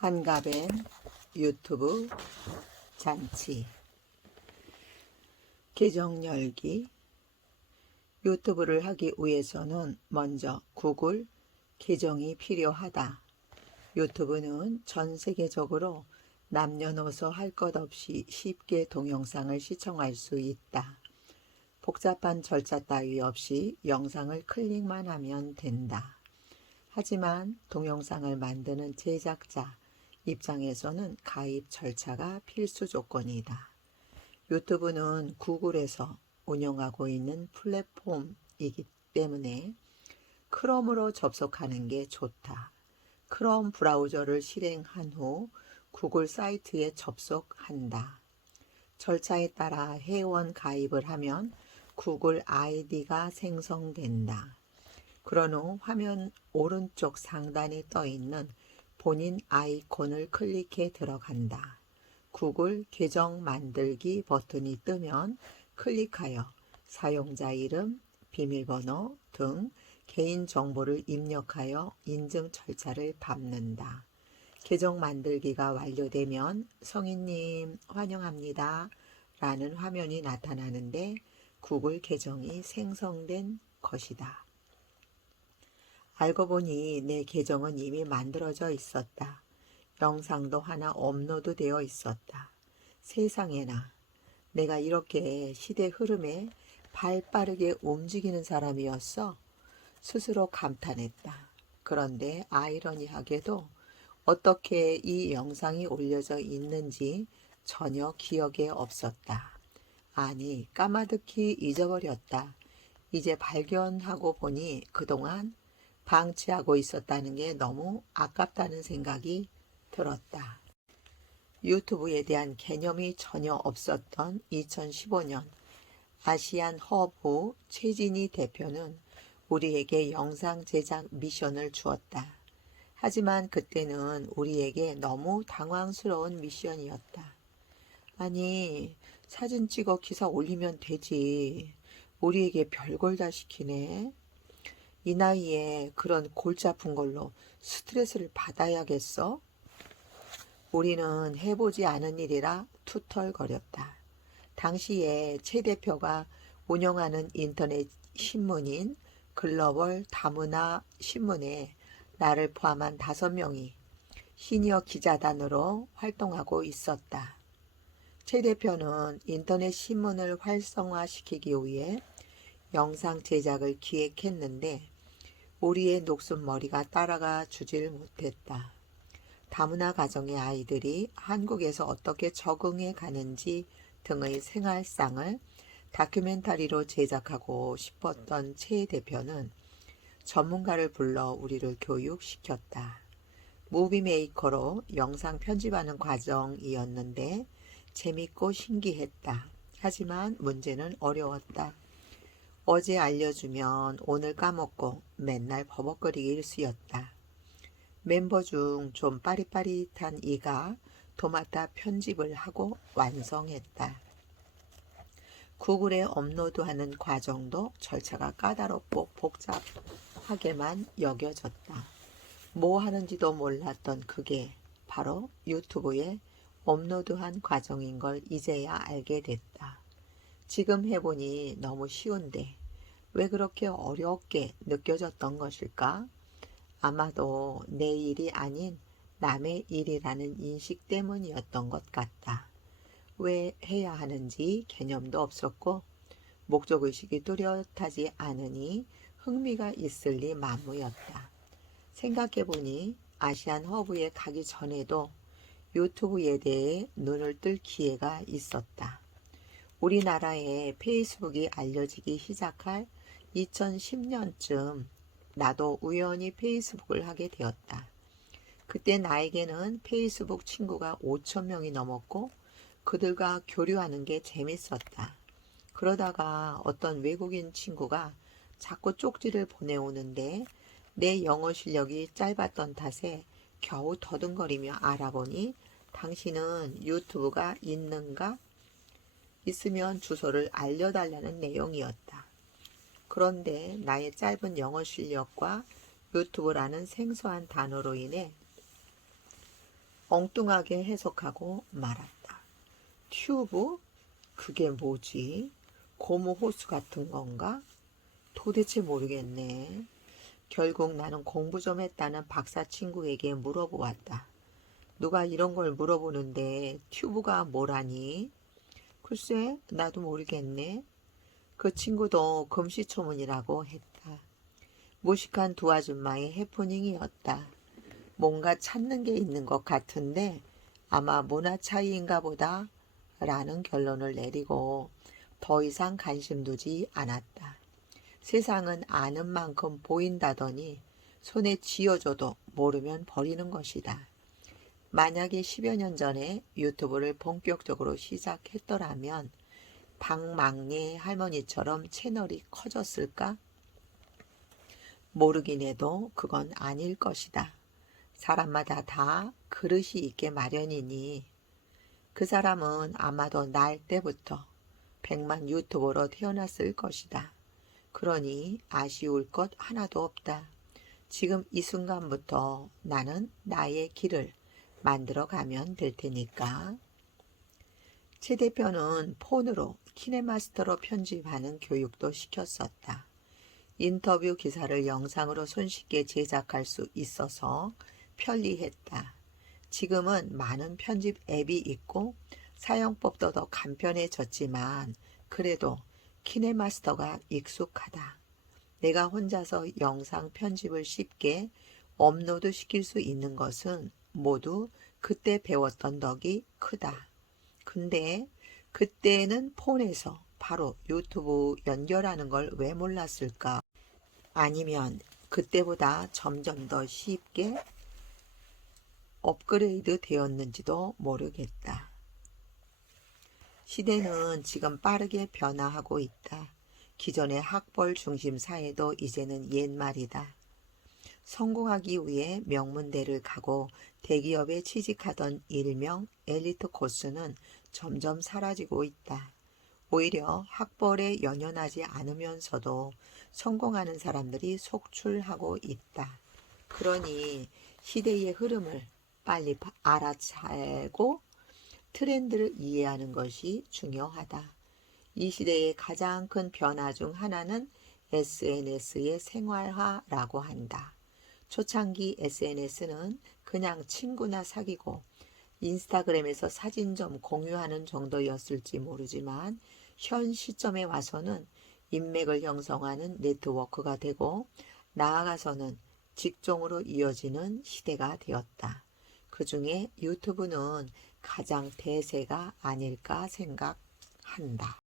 한가벤 유튜브 잔치 계정 열기. 유튜브를 하기 위해서는 먼저 구글 계정이 필요하다. 유튜브는 전 세계적으로 남녀노소 할 것 없이 쉽게 동영상을 시청할 수 있다. 복잡한 절차 따위 없이 영상을 클릭만 하면 된다. 하지만 동영상을 만드는 제작자 입장에서는 가입 절차가 필수 조건이다. 유튜브는 구글에서 운영하고 있는 플랫폼이기 때문에 크롬으로 접속하는 게 좋다. 크롬 브라우저를 실행한 후 구글 사이트에 접속한다. 절차에 따라 회원 가입을 하면 구글 아이디가 생성된다. 그런 후 화면 오른쪽 상단에 떠 있는 본인 아이콘을 클릭해 들어간다. 구글 계정 만들기 버튼이 뜨면 클릭하여 사용자 이름, 비밀번호 등 개인정보를 입력하여 인증 절차를 밟는다. 계정 만들기가 완료되면 성인님 환영합니다 라는 화면이 나타나는데 구글 계정이 생성된 것이다. 알고 보니 내 계정은 이미 만들어져 있었다. 영상도 하나 업로드 되어 있었다. 세상에나, 내가 이렇게 시대 흐름에 발빠르게 움직이는 사람이었어? 스스로 감탄했다. 그런데 아이러니하게도 어떻게 이 영상이 올려져 있는지 전혀 기억에 없었다. 아니, 까마득히 잊어버렸다. 이제 발견하고 보니 그동안 방치하고 있었다는 게 너무 아깝다는 생각이 들었다. 유튜브에 대한 개념이 전혀 없었던 2015년 아시안 허브 최진희 대표는 우리에게 영상 제작 미션을 주었다. 하지만 그때는 우리에게 너무 당황스러운 미션이었다. 아니, 사진 찍어 기사 올리면 되지. 우리에게 별걸 다 시키네. 이 나이에 그런 골치 아픈 걸로 스트레스를 받아야겠어? 우리는 해보지 않은 일이라 투덜거렸다. 당시에 최 대표가 운영하는 인터넷 신문인 글로벌 다문화 신문에 나를 포함한 5명이 시니어 기자단으로 활동하고 있었다. 최 대표는 인터넷 신문을 활성화시키기 위해 영상 제작을 기획했는데 우리의 녹슨머리가 따라가 주질 못했다. 다문화 가정의 아이들이 한국에서 어떻게 적응해 가는지 등의 생활상을 다큐멘터리로 제작하고 싶었던 최 대표는 전문가를 불러 우리를 교육시켰다. 무비메이커로 영상 편집하는 과정이었는데 재밌고 신기했다. 하지만 문제는 어려웠다. 어제 알려주면 오늘 까먹고 맨날 버벅거리기 일쑤였다. 멤버 중 좀 빠릿빠릿한 이가 도맡아 편집을 하고 완성했다. 구글에 업로드하는 과정도 절차가 까다롭고 복잡하게만 여겨졌다. 뭐 하는지도 몰랐던 그게 바로 유튜브에 업로드한 과정인 걸 이제야 알게 됐다. 지금 해보니 너무 쉬운데 왜 그렇게 어렵게 느껴졌던 것일까? 아마도 내 일이 아닌 남의 일이라는 인식 때문이었던 것 같다. 왜 해야 하는지 개념도 없었고 목적의식이 뚜렷하지 않으니 흥미가 있을 리 만무였다. 생각해보니 아시안 허브에 가기 전에도 유튜브에 대해 눈을 뜰 기회가 있었다. 우리나라에 페이스북이 알려지기 시작할 2010년쯤 나도 우연히 페이스북을 하게 되었다. 그때 나에게는 페이스북 친구가 5,000명이 넘었고 그들과 교류하는 게 재밌었다. 그러다가 어떤 외국인 친구가 자꾸 쪽지를 보내오는데 내 영어 실력이 짧았던 탓에 겨우 더듬거리며 알아보니 당신은 유튜브가 있는가? 있으면 주소를 알려달라는 내용이었다. 그런데 나의 짧은 영어 실력과 유튜브라는 생소한 단어로 인해 엉뚱하게 해석하고 말았다. 튜브? 그게 뭐지? 고무 호수 같은 건가? 도대체 모르겠네. 결국 나는 공부 좀 했다는 박사 친구에게 물어보았다. 누가 이런 걸 물어보는데 튜브가 뭐라니? 글쎄, 나도 모르겠네. 그 친구도 금시초문이라고 했다. 무식한 두 아줌마의 해프닝이었다. 뭔가 찾는 게 있는 것 같은데 아마 문화 차이인가 보다 라는 결론을 내리고 더 이상 관심 두지 않았다. 세상은 아는 만큼 보인다더니 손에 쥐어줘도 모르면 버리는 것이다. 만약에 10여 년 전에 유튜브를 본격적으로 시작했더라면 박막내 할머니처럼 채널이 커졌을까? 모르긴 해도 그건 아닐 것이다. 사람마다 다 그릇이 있게 마련이니 그 사람은 아마도 날 때부터 100만 유튜버로 태어났을 것이다. 그러니 아쉬울 것 하나도 없다. 지금 이 순간부터 나는 나의 길을 만들어 가면 될 테니까. 최 대표는 폰으로 키네마스터로 편집하는 교육도 시켰었다. 인터뷰 기사를 영상으로 손쉽게 제작할 수 있어서 편리했다. 지금은 많은 편집 앱이 있고 사용법도 더 간편해졌지만 그래도 키네마스터가 익숙하다. 내가 혼자서 영상 편집을 쉽게 업로드 시킬 수 있는 것은 모두 그때 배웠던 덕이 크다. 근데 그때는 폰에서 바로 유튜브 연결하는 걸 왜 몰랐을까? 아니면 그때보다 점점 더 쉽게 업그레이드 되었는지도 모르겠다. 시대는 지금 빠르게 변화하고 있다. 기존의 학벌 중심 사회도 이제는 옛말이다. 성공하기 위해 명문대를 가고 대기업에 취직하던 일명 엘리트 코스는 점점 사라지고 있다. 오히려 학벌에 연연하지 않으면서도 성공하는 사람들이 속출하고 있다. 그러니 시대의 흐름을 빨리 알아차고 트렌드를 이해하는 것이 중요하다. 이 시대의 가장 큰 변화 중 하나는 SNS의 생활화라고 한다. 초창기 SNS는 그냥 친구나 사귀고 인스타그램에서 사진 좀 공유하는 정도였을지 모르지만 현 시점에 와서는 인맥을 형성하는 네트워크가 되고 나아가서는 직종으로 이어지는 시대가 되었다. 그중에 유튜브는 가장 대세가 아닐까 생각한다.